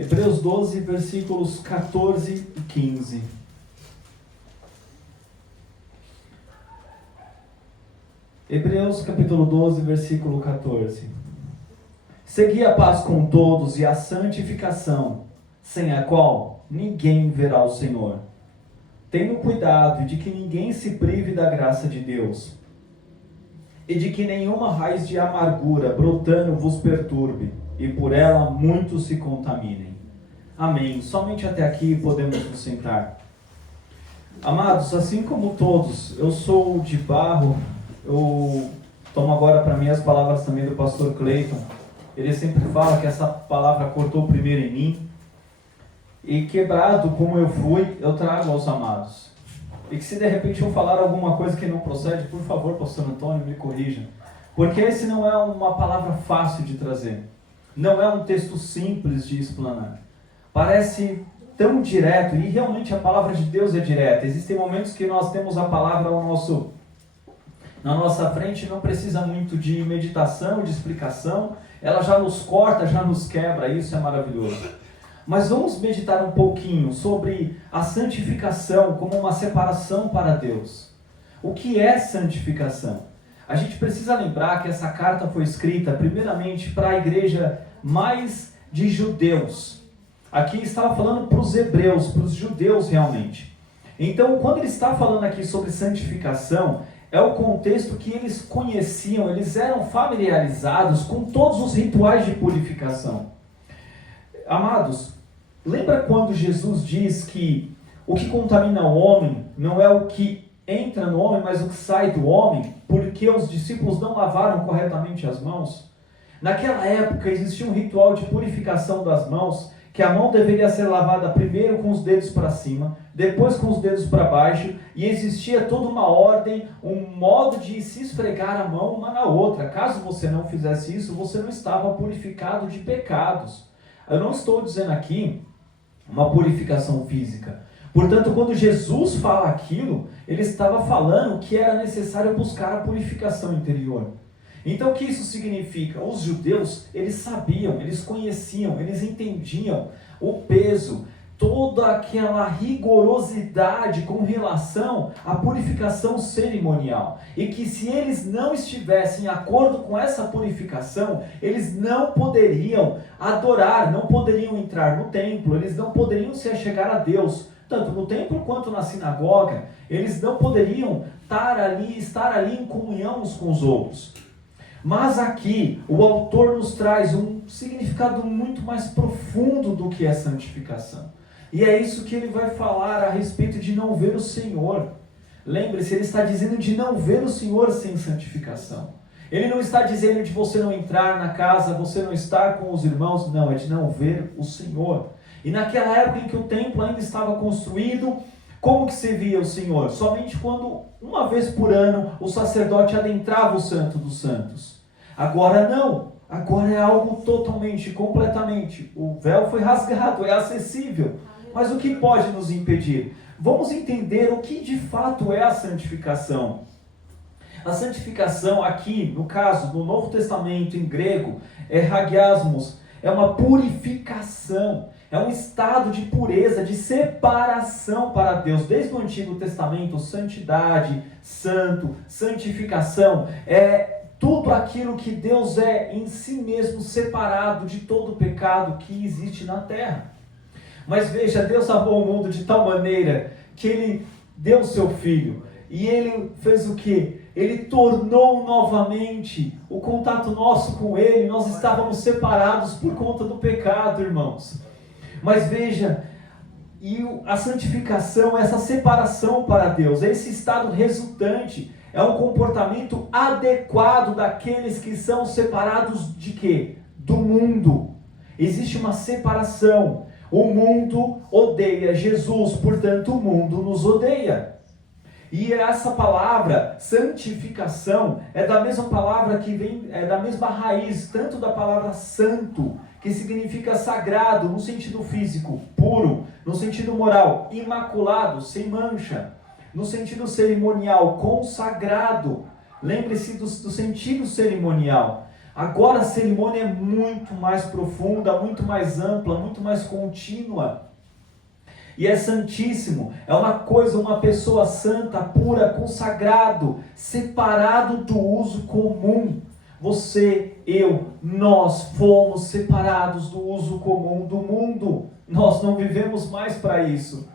Hebreus 12, versículos 14 e 15. Hebreus capítulo 12, versículo 14. Segui a paz com todos e a santificação, sem a qual ninguém verá o Senhor. Tendo cuidado de que ninguém se prive da graça de Deus, e de que nenhuma raiz de amargura brotando vos perturbe, e por ela muitos se contaminem. Amém. Somente até aqui podemos nos sentar. Amados, assim como todos, eu sou de barro. Eu tomo agora para mim as palavras também do pastor Cleiton. Ele sempre fala que essa palavra cortou primeiro em mim. E quebrado como eu fui, eu trago aos amados. E que se de repente eu falar alguma coisa que não procede, por favor, pastor Antônio, me corrija. Porque esse não é uma palavra fácil de trazer. Não é um texto simples de explanar. Parece tão direto, e realmente a palavra de Deus é direta. Existem momentos que nós temos a palavra na nossa frente, não precisa muito de meditação, de explicação. Ela já nos corta, já nos quebra, isso é maravilhoso. Mas vamos meditar um pouquinho sobre a santificação como uma separação para Deus. O que é santificação? A gente precisa lembrar que essa carta foi escrita primeiramente para a igreja mais de judeus. Aqui estava falando para os hebreus, para os judeus realmente. Então, quando ele está falando aqui sobre santificação, é o contexto que eles conheciam, eles eram familiarizados com todos os rituais de purificação. Amados, lembra quando Jesus diz que o que contamina o homem não é o que entra no homem, mas o que sai do homem, porque os discípulos não lavaram corretamente as mãos? Naquela época existia um ritual de purificação das mãos, que a mão deveria ser lavada primeiro com os dedos para cima, depois com os dedos para baixo, e existia toda uma ordem, um modo de se esfregar a mão uma na outra. Caso você não fizesse isso, você não estava purificado de pecados. Eu não estou dizendo aqui uma purificação física. Portanto, quando Jesus fala aquilo, ele estava falando que era necessário buscar a purificação interior. Então, o que isso significa? Os judeus, eles sabiam, eles conheciam, eles entendiam o peso, toda aquela rigorosidade com relação à purificação cerimonial. E que se eles não estivessem em acordo com essa purificação, eles não poderiam adorar, não poderiam entrar no templo, eles não poderiam se achegar a Deus, tanto no templo quanto na sinagoga. Eles não poderiam estar ali em comunhão uns com os outros. Mas aqui, o autor nos traz um significado muito mais profundo do que a santificação. E é isso que ele vai falar a respeito de não ver o Senhor. Lembre-se, ele está dizendo de não ver o Senhor sem santificação. Ele não está dizendo de você não entrar na casa, você não estar com os irmãos. Não, é de não ver o Senhor. E naquela época em que o templo ainda estava construído, como que se via o Senhor? Somente quando, uma vez por ano, o sacerdote adentrava o Santo dos Santos. Agora não. Agora é algo totalmente, completamente. O véu foi rasgado, é acessível. Mas o que pode nos impedir? Vamos entender o que de fato é a santificação. A santificação aqui, no caso, no Novo Testamento, em grego, é hagiasmos, é uma purificação. É um estado de pureza, de separação para Deus. Desde o Antigo Testamento, santidade, santo, santificação, é tudo aquilo que Deus é em si mesmo, separado de todo o pecado que existe na terra. Mas veja, Deus amou o mundo de tal maneira que Ele deu o seu Filho. E Ele fez o quê? Ele tornou novamente o contato nosso com Ele. Nós estávamos separados por conta do pecado, irmãos. Mas veja, a santificação, essa separação para Deus, esse estado resultante, é um comportamento adequado daqueles que são separados de quê? Do mundo. Existe uma separação. O mundo odeia Jesus, portanto o mundo nos odeia. E essa palavra, santificação, é da mesma palavra que vem, é da mesma raiz, tanto da palavra santo, que significa sagrado no sentido físico, puro, no sentido moral, imaculado, sem mancha, no sentido cerimonial, consagrado. Lembre-se do sentido cerimonial. Agora a cerimônia é muito mais profunda, muito mais ampla, muito mais contínua. E é santíssimo, é uma coisa, uma pessoa santa, pura, consagrado, separado do uso comum. Você, eu, nós fomos separados do uso comum do mundo. Nós não vivemos mais para isso.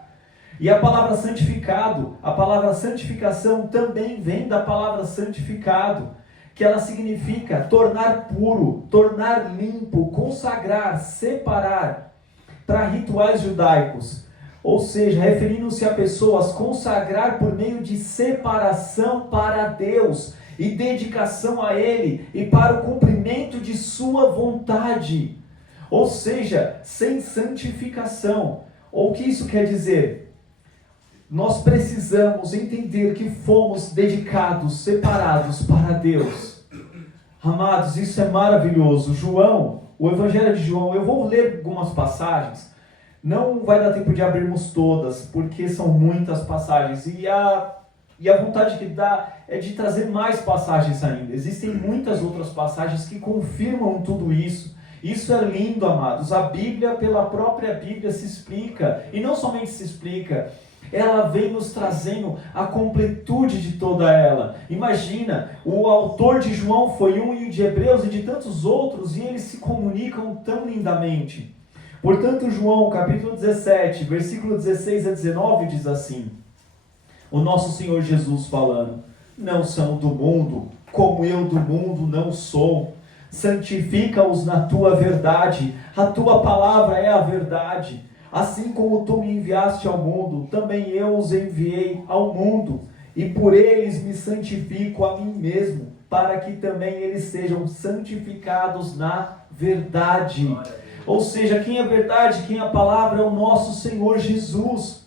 E a palavra santificado, a palavra santificação também vem da palavra santificado, que ela significa tornar puro, tornar limpo, consagrar, separar para rituais judaicos. Ou seja, referindo-se a pessoas, consagrar por meio de separação para Deus e dedicação a Ele e para o cumprimento de sua vontade. Ou seja, sem santificação. O que isso quer dizer? Nós precisamos entender que fomos dedicados, separados para Deus. Amados, isso é maravilhoso. João, o Evangelho de João, eu vou ler algumas passagens. Não vai dar tempo de abrirmos todas, porque são muitas passagens. E a vontade que dá é de trazer mais passagens ainda. Existem muitas outras passagens que confirmam tudo isso. Isso é lindo, amados. A Bíblia, pela própria Bíblia, se explica. E não somente se explica, ela vem nos trazendo a completude de toda ela. Imagina, o autor de João foi um, e o de Hebreus e de tantos outros, e eles se comunicam tão lindamente. Portanto, João, capítulo 17, versículo 16 a 19, diz assim: o nosso Senhor Jesus falando: não são do mundo, como eu do mundo não sou. Santifica-os na tua verdade, a tua palavra é a verdade. Assim como tu me enviaste ao mundo, também eu os enviei ao mundo, e por eles me santifico a mim mesmo, para que também eles sejam santificados na verdade. Ou seja, quem é a verdade, quem é a palavra é o nosso Senhor Jesus.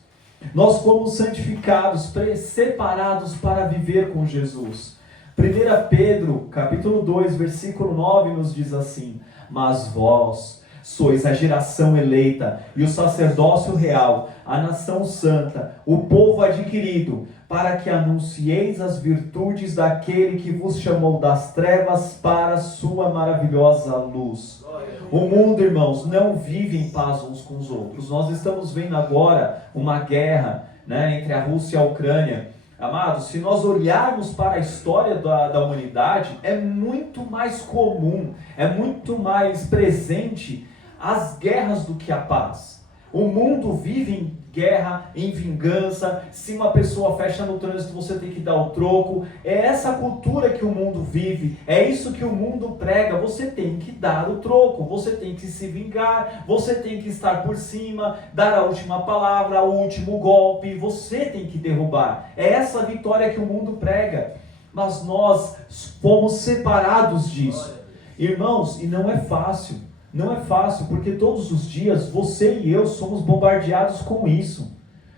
Nós fomos santificados, separados para viver com Jesus. 1 Pedro, capítulo 2, versículo 9, nos diz assim: mas vós sois a geração eleita e o sacerdócio real, a nação santa, o povo adquirido, para que anuncieis as virtudes daquele que vos chamou das trevas para a sua maravilhosa luz. O mundo, irmãos, não vive em paz uns com os outros. Nós estamos vendo agora uma guerra, entre a Rússia e a Ucrânia. Amados, se nós olharmos para a história da humanidade, é muito mais comum, é muito mais presente as guerras do que a paz. O mundo vive em guerra, em vingança. Se uma pessoa fecha no trânsito, você tem que dar o troco. É essa cultura que o mundo vive, é isso que o mundo prega. Você tem que dar o troco, você tem que se vingar, você tem que estar por cima, dar a última palavra, o último golpe, você tem que derrubar. É essa vitória que o mundo prega, mas nós fomos separados disso. Irmãos, e não é fácil. Não é fácil, porque todos os dias você e eu somos bombardeados com isso.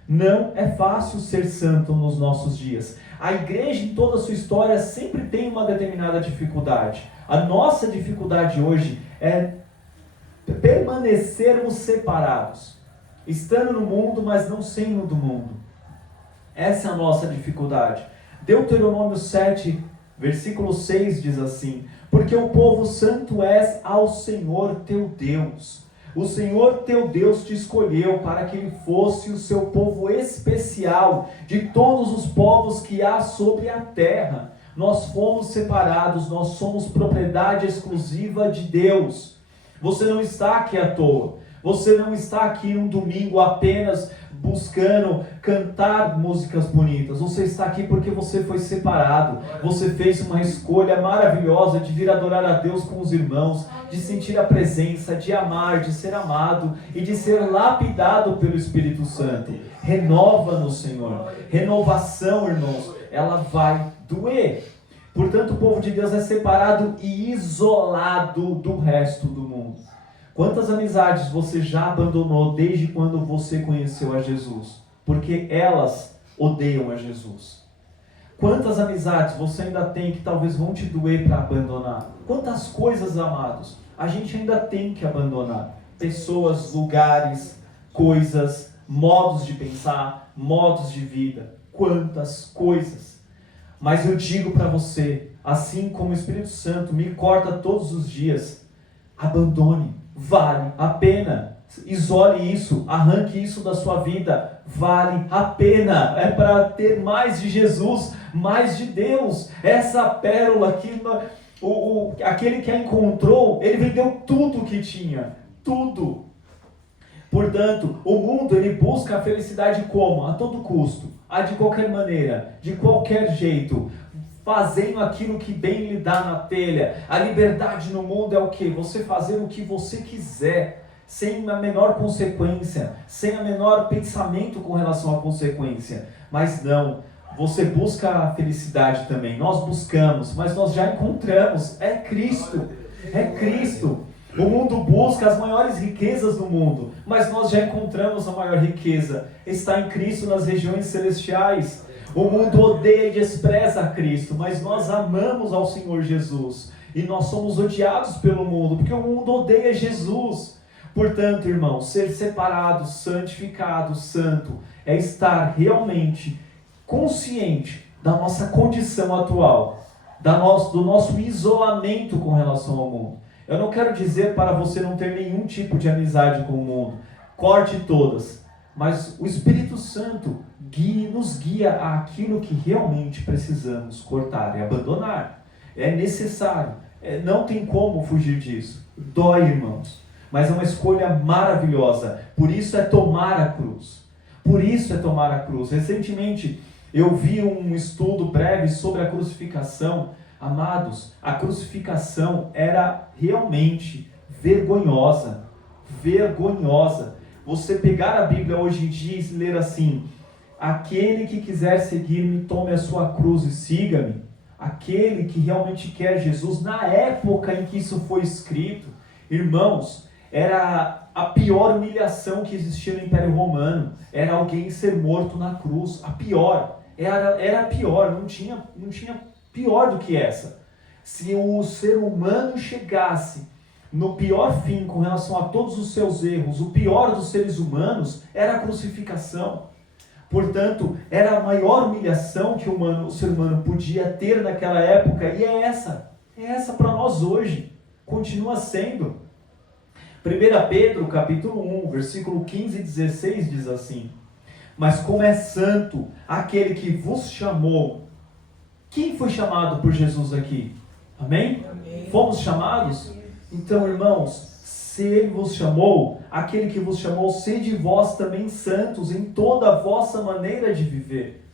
Não é fácil ser santo nos nossos dias. A igreja, em toda a sua história, sempre tem uma determinada dificuldade. A nossa dificuldade hoje é permanecermos separados, estando no mundo, mas não sendo do mundo. Essa é a nossa dificuldade. Deuteronômio 7, versículo 6 diz assim: porque o povo santo és ao Senhor teu Deus. O Senhor teu Deus te escolheu para que ele fosse o seu povo especial de todos os povos que há sobre a terra. Nós fomos separados, nós somos propriedade exclusiva de Deus. Você não está aqui à toa. Você não está aqui um domingo apenas buscando cantar músicas bonitas. Você está aqui porque você foi separado. Você fez uma escolha maravilhosa de vir adorar a Deus com os irmãos, de sentir a presença, de amar, de ser amado e de ser lapidado pelo Espírito Santo. Renova-nos, Senhor. Renovação, irmãos, ela vai doer. Portanto, o povo de Deus é separado e isolado do resto do mundo. Quantas amizades você já abandonou desde quando você conheceu a Jesus? Porque elas odeiam a Jesus. Quantas amizades você ainda tem que talvez vão te doer para abandonar? Quantas coisas, amados, a gente ainda tem que abandonar? Pessoas, lugares, coisas, modos de pensar, modos de vida. Quantas coisas. Mas eu digo para você, assim como o Espírito Santo me corta todos os dias, abandone, vale a pena. Isole isso, arranque isso da sua vida, vale a pena. É para ter mais de Jesus, mais de Deus. Essa pérola que aquele que a encontrou, ele vendeu tudo o que tinha, tudo. Portanto, o mundo ele busca a felicidade como? A todo custo, de qualquer maneira, de qualquer jeito, fazendo aquilo que bem lhe dá na telha. A liberdade no mundo é o quê? Você fazer o que você quiser, sem a menor consequência, sem a menor pensamento com relação à consequência. Mas não, você busca a felicidade também. Nós buscamos, mas nós já encontramos. É Cristo, é Cristo. O mundo busca as maiores riquezas do mundo, mas nós já encontramos a maior riqueza. Está em Cristo nas regiões celestiais. O mundo odeia e despreza a Cristo, mas nós amamos ao Senhor Jesus. E nós somos odiados pelo mundo, porque o mundo odeia Jesus. Portanto, irmãos, ser separado, santificado, santo, é estar realmente consciente da nossa condição atual, do nosso isolamento com relação ao mundo. Eu não quero dizer para você não ter nenhum tipo de amizade com o mundo. Corte todas. Mas o Espírito Santo nos guia àquilo que realmente precisamos cortar e abandonar. É necessário. Não tem como fugir disso. Dói, irmãos. Mas é uma escolha maravilhosa. Por isso é tomar a cruz. Por isso é tomar a cruz. Recentemente eu vi um estudo breve sobre a crucificação. Amados, a crucificação era realmente vergonhosa. Vergonhosa. Você pegar a Bíblia hoje em dia e ler assim: aquele que quiser seguir-me, tome a sua cruz e siga-me. Aquele que realmente quer Jesus, na época em que isso foi escrito, irmãos, era a pior humilhação que existia no Império Romano. Era alguém ser morto na cruz. A pior. Era a pior. Não tinha pior do que essa. Se o ser humano chegasse no pior fim com relação a todos os seus erros, o pior dos seres humanos era a crucificação. Portanto, era a maior humilhação que o ser humano podia ter naquela época, e é essa para nós hoje, continua sendo. 1 Pedro capítulo 1, versículo 15 e 16 diz assim: mas como é santo aquele que vos chamou. Quem foi chamado por Jesus aqui? Amém? Amém. Fomos chamados? Então, irmãos, se Ele vos chamou, aquele que vos chamou, sede vós também santos em toda a vossa maneira de viver.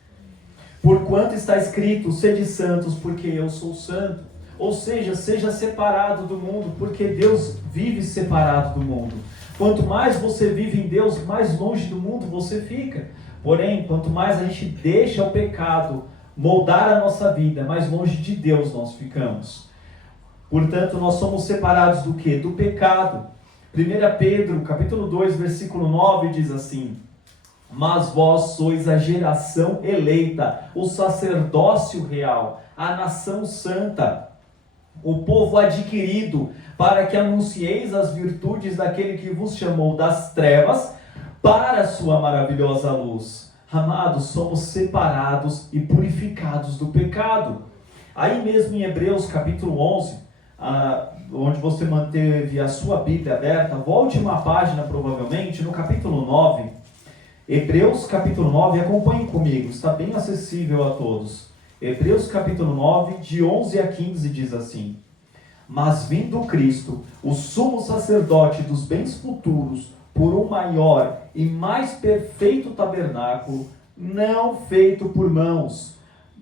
Porquanto está escrito, sede santos, porque eu sou santo. Ou seja, seja separado do mundo, porque Deus vive separado do mundo. Quanto mais você vive em Deus, mais longe do mundo você fica. Porém, quanto mais a gente deixa o pecado moldar a nossa vida, mais longe de Deus nós ficamos. Portanto, nós somos separados do quê? Do pecado. 1 Pedro, capítulo 2, versículo 9, diz assim: mas vós sois a geração eleita, o sacerdócio real, a nação santa, o povo adquirido, para que anuncieis as virtudes daquele que vos chamou das trevas para a sua maravilhosa luz. Amados, somos separados e purificados do pecado. Aí mesmo em Hebreus capítulo 11, onde você manteve a sua Bíblia aberta, volte uma página provavelmente, no capítulo 9, Hebreus capítulo 9, acompanhem comigo, está bem acessível a todos. Hebreus capítulo 9, de 11 a 15 diz assim: mas vindo Cristo, o sumo sacerdote dos bens futuros, por um maior e mais perfeito tabernáculo, não feito por mãos,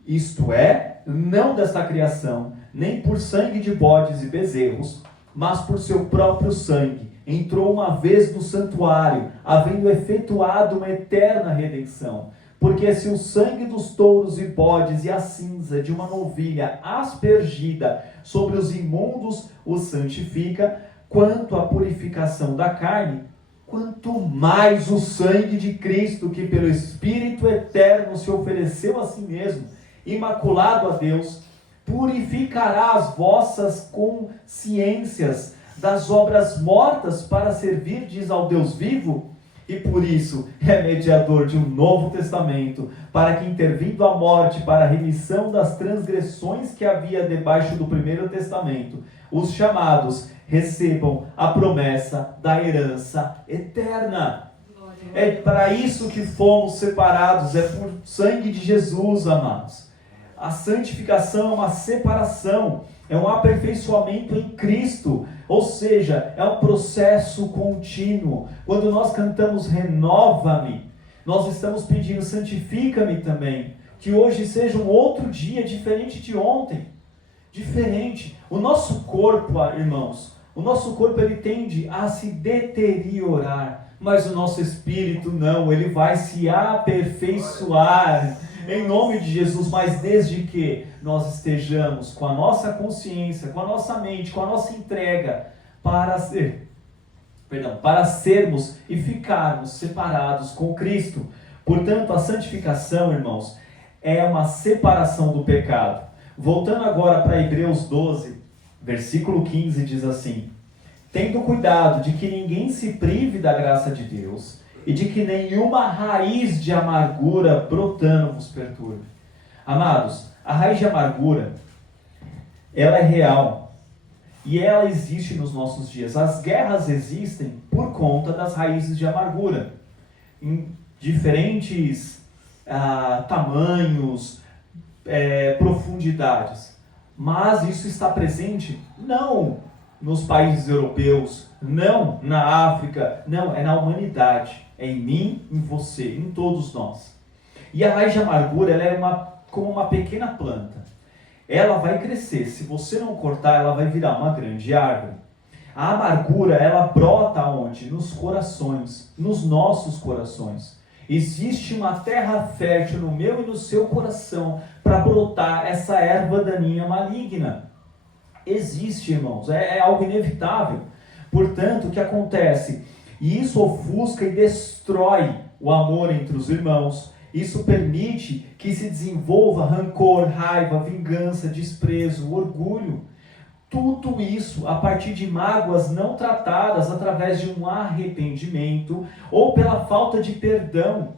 isto é, não desta criação, nem por sangue de bodes e bezerros, mas por seu próprio sangue, entrou uma vez no santuário, havendo efetuado uma eterna redenção. Porque se o sangue dos touros e bodes e a cinza de uma novilha aspergida sobre os imundos os santifica, quanto à purificação da carne, quanto mais o sangue de Cristo, que pelo Espírito eterno se ofereceu a si mesmo, imaculado a Deus, purificará as vossas consciências das obras mortas para servirdes ao Deus vivo. e por isso é mediador de um novo testamento, para que, intervindo a morte para a remissão das transgressões que havia debaixo do primeiro testamento, os chamados recebam a promessa da herança eterna. É para isso que fomos separados, é por sangue de Jesus, amados. A santificação é uma separação, é um aperfeiçoamento em Cristo, ou seja, é um processo contínuo. Quando nós cantamos renova-me, nós estamos pedindo santifica-me também, que hoje seja um outro dia diferente de ontem, diferente. O nosso corpo, irmãos, o nosso corpo ele tende a se deteriorar, mas o nosso espírito não, ele vai se aperfeiçoar. Em nome de Jesus, mas desde que nós estejamos com a nossa consciência, com a nossa mente, com a nossa entrega para sermos e ficarmos separados com Cristo. Portanto, a santificação, irmãos, é uma separação do pecado. Voltando agora para Hebreus 12, versículo 15, diz assim: tendo cuidado de que ninguém se prive da graça de Deus, e de que nenhuma raiz de amargura brotando vos perturbe. Amados, a raiz de amargura, ela é real. E ela existe nos nossos dias. As guerras existem por conta das raízes de amargura. Em diferentes tamanhos, profundidades. Mas isso está presente não nos países europeus, não na África, não, é na humanidade. É em mim, em você, em todos nós. E a raiz de amargura, ela é como uma pequena planta. Ela vai crescer, se você não cortar, ela vai virar uma grande árvore. A amargura, ela brota onde? Nos corações, nos nossos corações. Existe uma terra fértil no meu e no seu coração para brotar essa erva daninha maligna. Existe, irmãos, é algo inevitável. Portanto, o que acontece? E isso ofusca e destrói o amor entre os irmãos. Isso permite que se desenvolva rancor, raiva, vingança, desprezo, orgulho. Tudo isso a partir de mágoas não tratadas através de um arrependimento ou pela falta de perdão.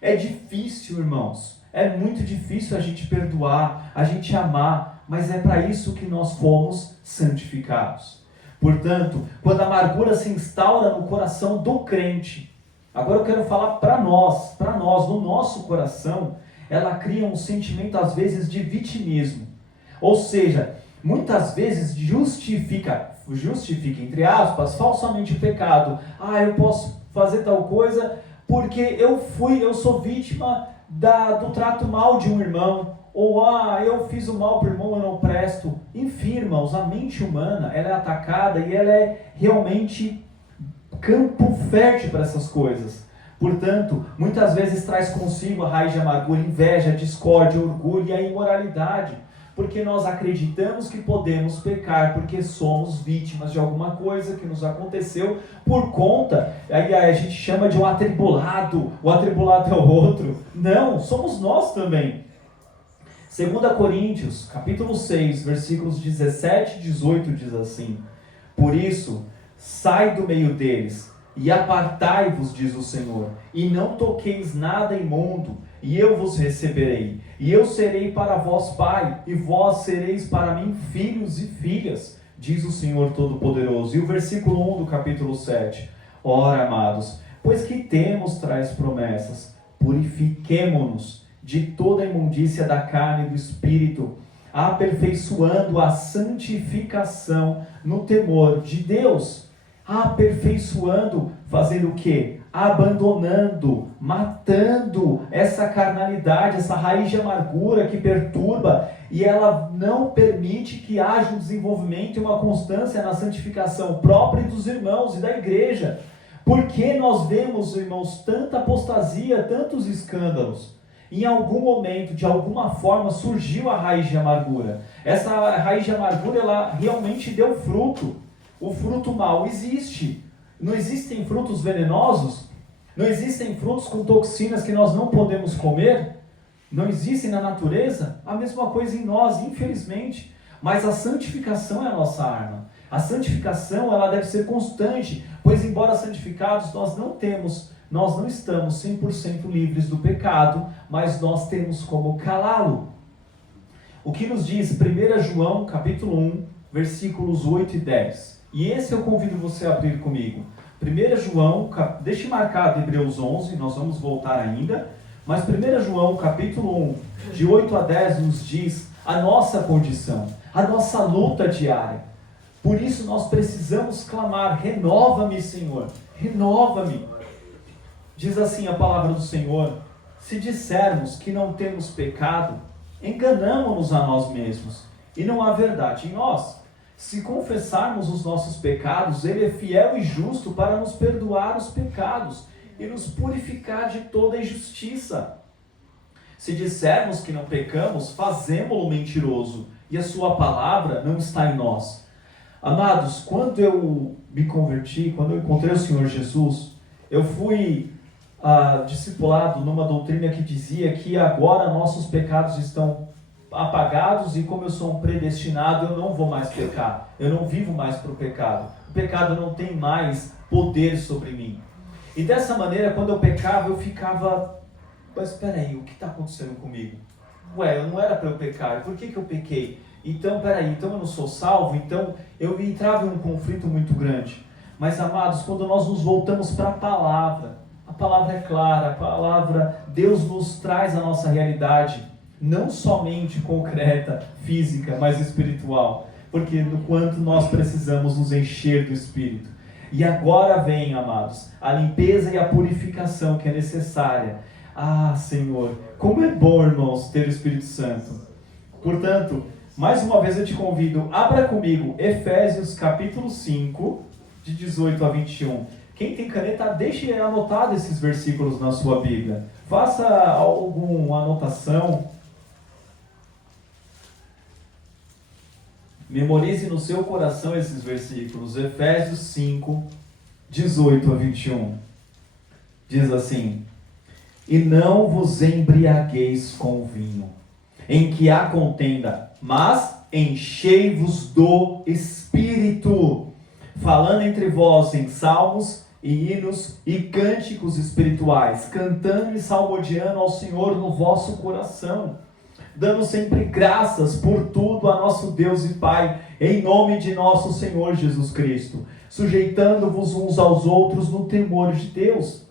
É difícil, irmãos. É muito difícil a gente perdoar, a gente amar, mas é para isso que nós fomos santificados. Portanto, quando a amargura se instaura no coração do crente, agora eu quero falar para nós, no nosso coração, ela cria um sentimento às vezes de vitimismo. Ou seja, muitas vezes justifica entre aspas, falsamente o pecado. Eu posso fazer tal coisa porque eu sou vítima do trato mal de um irmão. Ou, eu fiz o mal para o irmão, eu não presto. Enfim, irmãos, a mente humana, ela é atacada e ela é realmente campo fértil para essas coisas. Portanto, muitas vezes traz consigo a raiz de amargura, inveja, discórdia, orgulho e a imoralidade. Porque nós acreditamos que podemos pecar, porque somos vítimas de alguma coisa que nos aconteceu por conta, aí a gente chama de um atribulado, o atribulado é o outro. Não, somos nós também. 2 Coríntios, capítulo 6, versículos 17 e 18 diz assim: por isso, sai do meio deles e apartai-vos, diz o Senhor, e não toqueis nada imundo, e eu vos receberei, e eu serei para vós pai, e vós sereis para mim filhos e filhas, diz o Senhor Todo-Poderoso. E o versículo 1 do capítulo 7: ora, amados, pois que temos tais promessas, purifiquemo-nos de toda a imundícia da carne e do espírito, aperfeiçoando a santificação no temor de Deus. Aperfeiçoando, fazendo o quê? Abandonando, matando essa carnalidade, essa raiz de amargura que perturba, e ela não permite que haja um desenvolvimento e uma constância na santificação própria dos irmãos e da igreja. Por que nós vemos, irmãos, tanta apostasia, tantos escândalos? Em algum momento, de alguma forma, surgiu a raiz de amargura. Essa raiz de amargura, ela realmente deu fruto. O fruto mau existe. Não existem frutos venenosos? Não existem frutos com toxinas que nós não podemos comer? Não existem na natureza? A mesma coisa em nós, infelizmente. Mas a santificação é a nossa arma. A santificação, ela deve ser constante, pois embora santificados, nós não estamos 100% livres do pecado, mas nós temos como calá-lo. O que nos diz 1 João, capítulo 1, versículos 8 e 10. E esse eu convido você a abrir comigo. 1 João, deixe marcado Hebreus 11, nós vamos voltar ainda, mas 1 João, capítulo 1, de 8 a 10, nos diz a nossa condição, a nossa luta diária. Por isso nós precisamos clamar: renova-me, Senhor, renova-me. Diz assim a palavra do Senhor: se dissermos que não temos pecado, enganamo-nos a nós mesmos, e não há verdade em nós. Se confessarmos os nossos pecados, Ele é fiel e justo para nos perdoar os pecados e nos purificar de toda injustiça. Se dissermos que não pecamos, fazemo-lo mentiroso, e a sua palavra não está em nós. Amados, quando eu me converti, quando eu encontrei o Senhor Jesus, eu fui discipulado numa doutrina que dizia que agora nossos pecados estão apagados e como eu sou um predestinado, eu não vou mais pecar, eu não vivo mais para o pecado. O pecado não tem mais poder sobre mim. E dessa maneira, quando eu pecava, eu ficava: mas espera aí, o que está acontecendo comigo? Ué, eu não era para eu pecar, por que eu pequei? Então, peraí, então eu não sou salvo? Então eu entrava em um conflito muito grande. Mas, amados, quando nós nos voltamos para a palavra é clara, a palavra, Deus nos traz a nossa realidade, não somente concreta, física, mas espiritual. Porque no quanto nós precisamos nos encher do Espírito. E agora vem, amados, a limpeza e a purificação que é necessária. Ah, Senhor, como é bom, irmãos, ter o Espírito Santo. Portanto, mais uma vez eu te convido, abra comigo Efésios capítulo 5, de 18 a 21. Quem tem caneta, deixe anotado esses versículos na sua Bíblia. Faça alguma anotação. Memorize no seu coração esses versículos. Efésios 5, 18 a 21. Diz assim: e não vos embriagueis com vinho, em que há contenda, mas enchei-vos do Espírito, falando entre vós em salmos e hinos e cânticos espirituais, cantando e salmodiando ao Senhor no vosso coração, dando sempre graças por tudo a nosso Deus e Pai, em nome de nosso Senhor Jesus Cristo, sujeitando-vos uns aos outros no temor de Deus.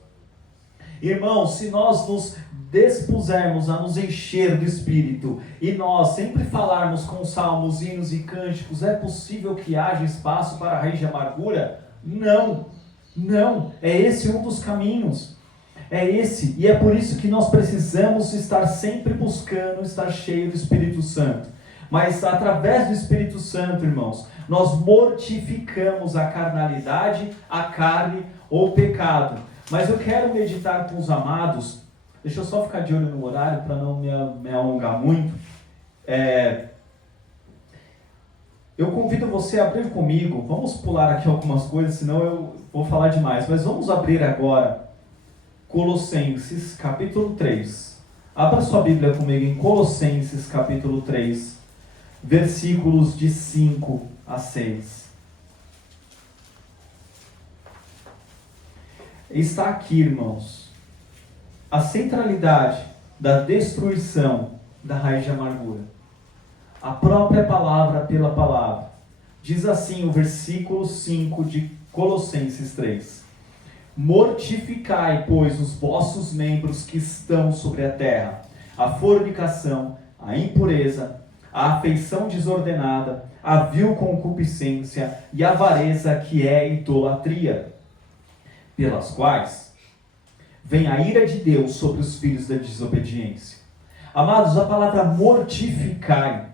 Irmãos, se nós nos dispusermos a nos encher do Espírito e nós sempre falarmos com salmos, hinos e cânticos, é possível que haja espaço para a raiz de amargura? Não, é esse um dos caminhos, e é por isso que nós precisamos estar sempre buscando estar cheio do Espírito Santo. Mas através do Espírito Santo, irmãos, nós mortificamos a carnalidade, a carne ou o pecado. Mas eu quero meditar com os amados. Deixa eu só ficar de olho no horário para não me alongar muito. Eu convido você a abrir comigo. Vamos pular aqui algumas coisas, senão eu vou falar demais. Mas vamos abrir agora Colossenses capítulo 3. Abra sua Bíblia comigo em Colossenses capítulo 3, versículos de 5 a 6. Está aqui, irmãos, a centralidade da destruição da raiz de amargura. A própria palavra pela palavra. Diz assim o versículo 5 de Colossenses 3. Mortificai, pois, os vossos membros que estão sobre a terra, a fornicação, a impureza, a afeição desordenada, a vil concupiscência e a avareza, que é idolatria, pelas quais vem a ira de Deus sobre os filhos da desobediência. Amados, a palavra mortificar,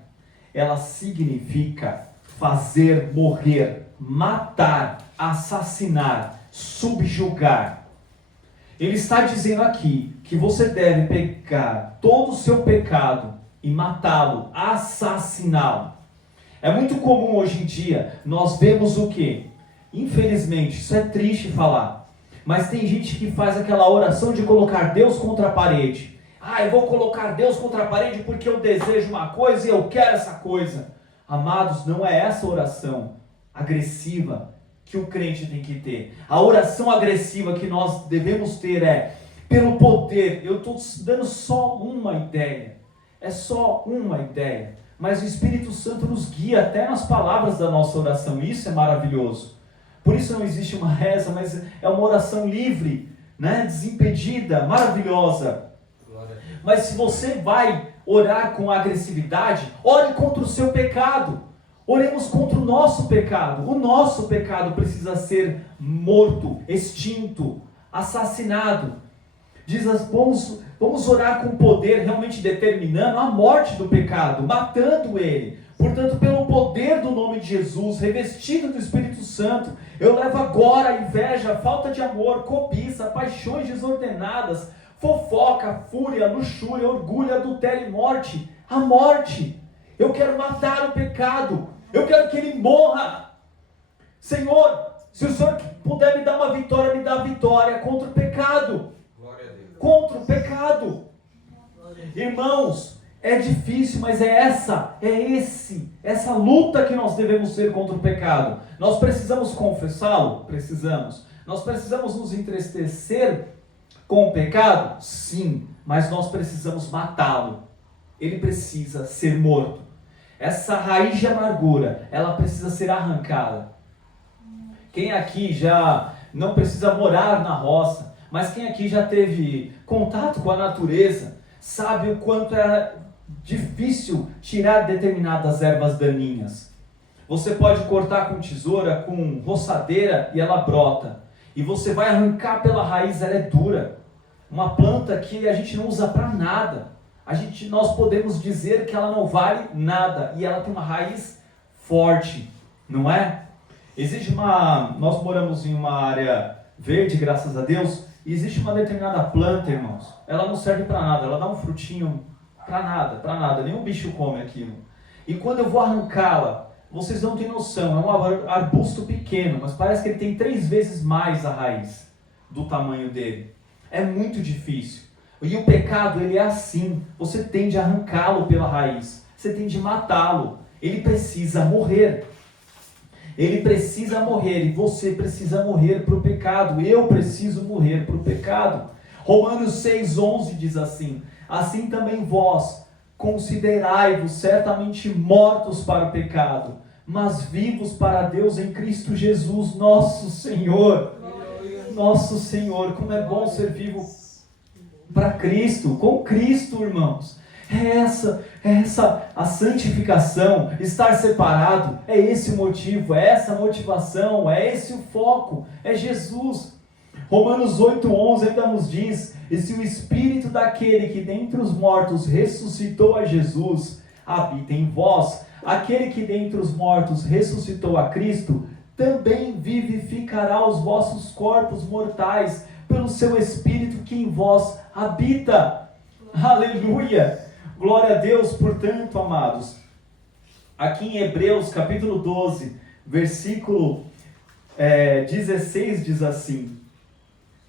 ela significa fazer morrer, matar, assassinar, subjugar. Ele está dizendo aqui que você deve pegar todo o seu pecado e matá-lo, assassiná-lo. É muito comum hoje em dia, nós vemos o quê? Infelizmente, isso é triste falar, mas tem gente que faz aquela oração de colocar Deus contra a parede. Eu vou colocar Deus contra a parede porque eu desejo uma coisa e eu quero essa coisa. Amados, não é essa oração agressiva que o crente tem que ter. A oração agressiva que nós devemos ter é pelo poder. Eu estou dando só uma ideia. É só uma ideia. Mas o Espírito Santo nos guia até nas palavras da nossa oração. Isso é maravilhoso. Por isso não existe uma reza, mas é uma oração livre, né? Desimpedida, maravilhosa. Mas se você vai orar com agressividade, ore contra o seu pecado. Oremos contra o nosso pecado. O nosso pecado precisa ser morto, extinto, assassinado. Vamos orar com poder, realmente determinando a morte do pecado, matando ele. Portanto, pelo poder do nome de Jesus, revestido do Espírito Santo, eu levo agora a inveja, falta de amor, cobiça, paixões desordenadas, fofoca, fúria, luxúria, orgulho, adultério e morte. A morte. Eu quero matar o pecado. Eu quero que ele morra. Senhor, se o Senhor puder me dar uma vitória, me dá a vitória contra o pecado. Glória a Deus. Contra o pecado. Irmãos, é difícil, mas essa luta que nós devemos ter contra o pecado. Nós precisamos confessá-lo? Precisamos. Nós precisamos nos entristecer com o pecado? Sim, mas nós precisamos matá-lo. Ele precisa ser morto. Essa raiz de amargura, ela precisa ser arrancada. Quem aqui já não precisa morar na roça, mas quem aqui já teve contato com a natureza, sabe o quanto é difícil tirar determinadas ervas daninhas. Você pode cortar com tesoura, com roçadeira e ela brota. E você vai arrancar pela raiz, ela é dura. Uma planta que a gente não usa para nada. Nós podemos dizer que ela não vale nada. E ela tem uma raiz forte, não é? Nós moramos em uma área verde, graças a Deus. E existe uma determinada planta, irmãos. Ela não serve para nada, ela dá um frutinho para nada. Nenhum bicho come aquilo. E quando eu vou arrancá-la, vocês não têm noção, é um arbusto pequeno, mas parece que ele tem 3 vezes mais a raiz do tamanho dele. É muito difícil. E o pecado, ele é assim. Você tende a arrancá-lo pela raiz. Você tende a matá-lo. Ele precisa morrer. Ele precisa morrer. E você precisa morrer para o pecado. Eu preciso morrer para o pecado. Romanos 6,11 diz assim: assim também vós, considerai-vos certamente mortos para o pecado, mas vivos para Deus em Cristo Jesus, nosso Senhor. Nosso Senhor, como é bom ser vivo para Cristo, com Cristo, irmãos. É essa a santificação, estar separado, é esse o motivo, é essa a motivação, é esse o foco, é Jesus. Romanos 8,11 ainda nos diz: e se o Espírito daquele que dentre os mortos ressuscitou a Jesus habita em vós, aquele que dentre os mortos ressuscitou a Cristo, também vivificará os vossos corpos mortais pelo seu Espírito que em vós habita. Aleluia! Glória a Deus. Portanto, amados, aqui em Hebreus capítulo 12, versículo 16 diz assim: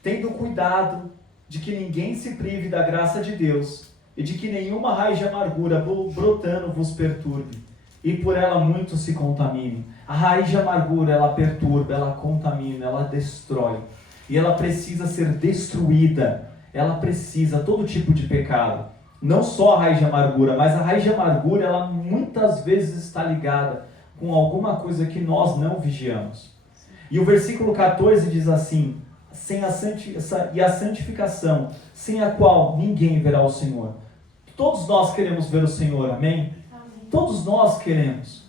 tendo cuidado de que ninguém se prive da graça de Deus, e de que nenhuma raiz de amargura brotando vos perturbe, e por ela muitos se contaminem. A raiz de amargura, ela perturba, ela contamina, ela destrói. E ela precisa ser destruída. Ela precisa, todo tipo de pecado. Não só a raiz de amargura, mas a raiz de amargura, ela muitas vezes está ligada com alguma coisa que nós não vigiamos. E o versículo 14 diz assim: e a santificação, sem a qual ninguém verá o Senhor. Todos nós queremos ver o Senhor, amém? Todos nós queremos.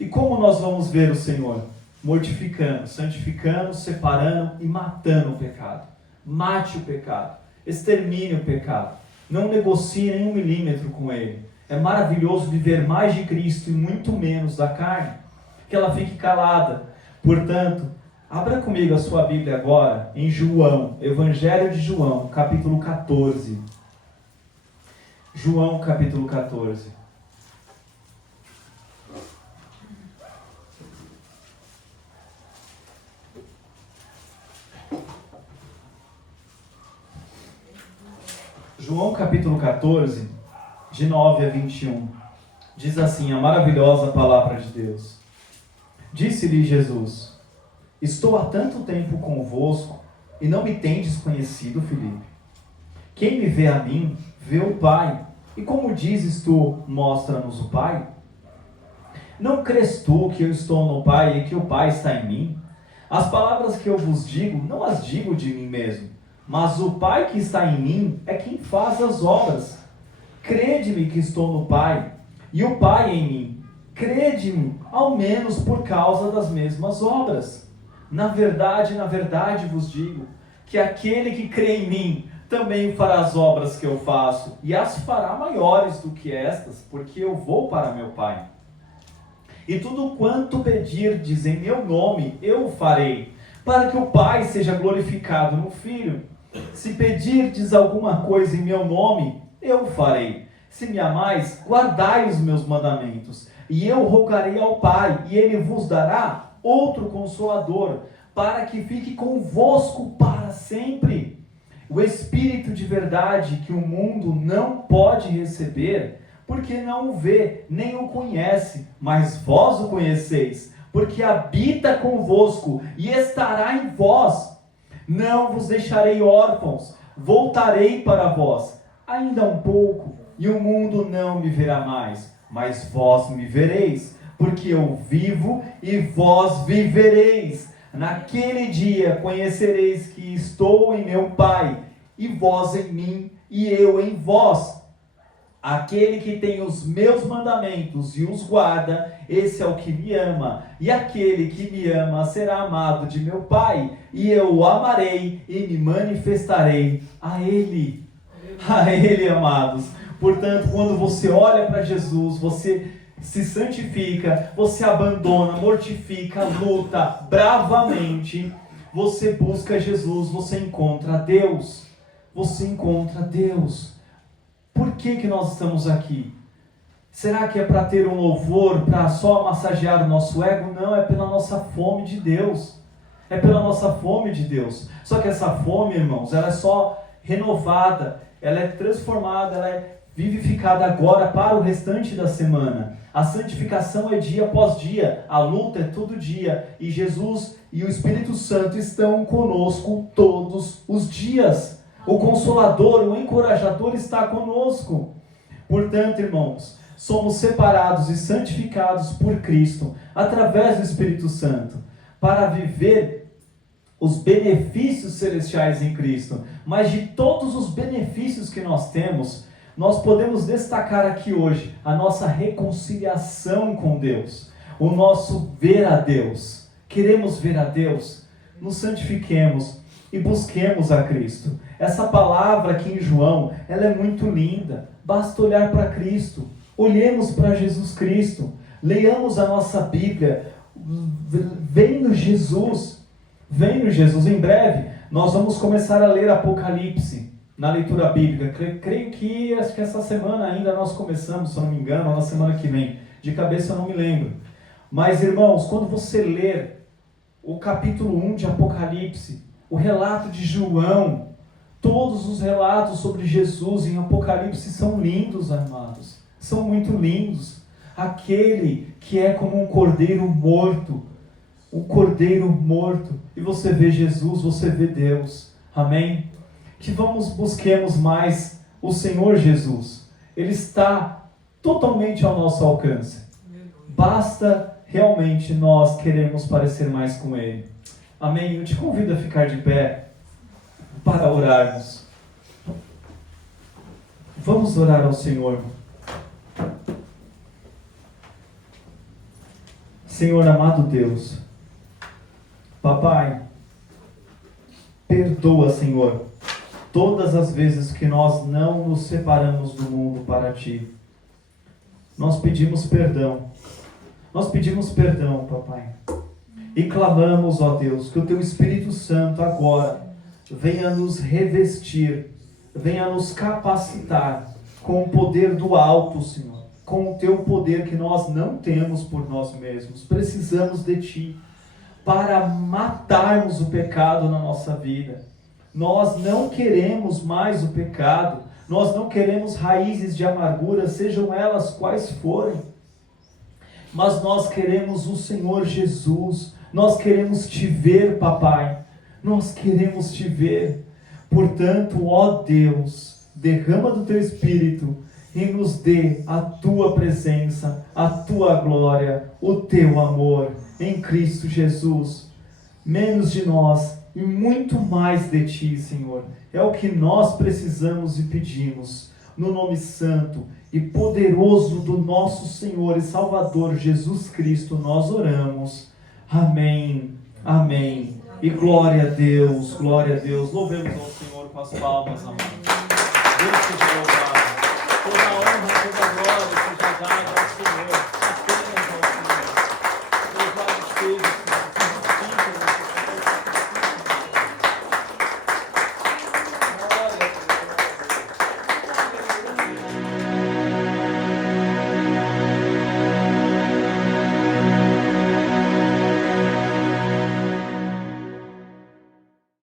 E como nós vamos ver o Senhor? Mortificando, santificando, separando e matando o pecado. Mate o pecado. Extermine o pecado. Não negocie nem 1 milímetro com ele. É maravilhoso viver mais de Cristo e muito menos da carne. Que ela fique calada. Portanto, abra comigo a sua Bíblia agora em João, Evangelho de João, capítulo 14. João, capítulo 14. João capítulo 14, de 9 a 21, diz assim a maravilhosa palavra de Deus: Disse-lhe Jesus: estou há tanto tempo convosco, e não me tendes conhecido, Filipe? Quem me vê a mim, vê o Pai. E como dizes tu, mostra-nos o Pai? Não crês tu que eu estou no Pai e que o Pai está em mim? As palavras que eu vos digo, não as digo de mim mesmo, mas o Pai que está em mim é quem faz as obras. Crede-me que estou no Pai, e o Pai em mim. Crede-me, ao menos por causa das mesmas obras. Na verdade vos digo, que aquele que crê em mim, também fará as obras que eu faço, e as fará maiores do que estas, porque eu vou para meu Pai. E tudo quanto pedirdes em meu nome, eu o farei, para que o Pai seja glorificado no Filho. Se pedirdes alguma coisa em meu nome, eu o farei. Se me amais, guardai os meus mandamentos. E eu rogarei ao Pai, e ele vos dará outro Consolador, para que fique convosco para sempre. O Espírito de verdade que o mundo não pode receber, porque não o vê, nem o conhece, mas vós o conheceis, porque habita convosco e estará em vós. Não vos deixarei órfãos, voltarei para vós. Ainda um pouco, e o mundo não me verá mais, mas vós me vereis, porque eu vivo e vós vivereis. Naquele dia conhecereis que estou em meu Pai, e vós em mim, e eu em vós. Aquele que tem os meus mandamentos e os guarda, esse é o que me ama. E aquele que me ama será amado de meu Pai, e eu o amarei e me manifestarei a Ele. A Ele, amados. Portanto, quando você olha para Jesus, você se santifica, você abandona, mortifica, luta bravamente, você busca Jesus, você encontra Deus. Você encontra Deus. Por que nós estamos aqui? Será que é para ter um louvor, para só massagear o nosso ego? Não, é pela nossa fome de Deus. É pela nossa fome de Deus. Só que essa fome, irmãos, ela é só renovada, ela é transformada, ela é vivificada agora para o restante da semana. A santificação é dia após dia, a luta é todo dia, e Jesus e o Espírito Santo estão conosco todos os dias. O Consolador, o Encorajador está conosco. Portanto, irmãos, somos separados e santificados por Cristo, através do Espírito Santo, para viver os benefícios celestiais em Cristo. Mas de todos os benefícios que nós temos, nós podemos destacar aqui hoje a nossa reconciliação com Deus, o nosso ver a Deus. Queremos ver a Deus? Nos santifiquemos e busquemos a Cristo. Essa palavra aqui em João, ela é muito linda. Basta olhar para Cristo. Olhemos para Jesus Cristo. Leiamos a nossa Bíblia. Vem no Jesus. Vem no Jesus. Em breve, nós vamos começar a ler Apocalipse na leitura bíblica. Creio que, acho que essa semana ainda nós começamos, se eu não me engano, ou na semana que vem. De cabeça eu não me lembro. Mas, irmãos, quando você ler o capítulo 1 de Apocalipse, o relato de João, todos os relatos sobre Jesus em Apocalipse são lindos, amados. São muito lindos. Aquele que é como um cordeiro morto. Um cordeiro morto. E você vê Jesus, você vê Deus. Amém? Que busquemos mais o Senhor Jesus. Ele está totalmente ao nosso alcance. Basta realmente nós queremos parecer mais com Ele. Amém? Eu te convido a ficar de pé para orarmos. Vamos orar ao Senhor. Senhor amado Deus, Papai, perdoa, Senhor, todas as vezes que nós não nos separamos do mundo para Ti. Nós pedimos perdão. Nós pedimos perdão, Papai. E clamamos, ó Deus, que o Teu Espírito Santo agora venha nos revestir, venha nos capacitar com o poder do alto, Senhor. Com o Teu poder que nós não temos por nós mesmos. Precisamos de Ti para matarmos o pecado na nossa vida. Nós não queremos mais o pecado. Nós não queremos raízes de amargura, sejam elas quais forem. mas nós queremos o Senhor Jesus. Nós queremos te ver, papai. Nós queremos te ver. Portanto, ó Deus, derrama do teu Espírito e nos dê a tua presença, a tua glória, o teu amor em Cristo Jesus. Menos de nós e muito mais de ti, Senhor. É o que nós precisamos e pedimos. No nome santo e poderoso do nosso Senhor e Salvador Jesus Cristo, nós oramos. Amém. Amém. E glória a Deus, glória a Deus. Louvemos ao Senhor com as palmas, amado. Deus seja louvado. Toda a honra, toda a glória seja dada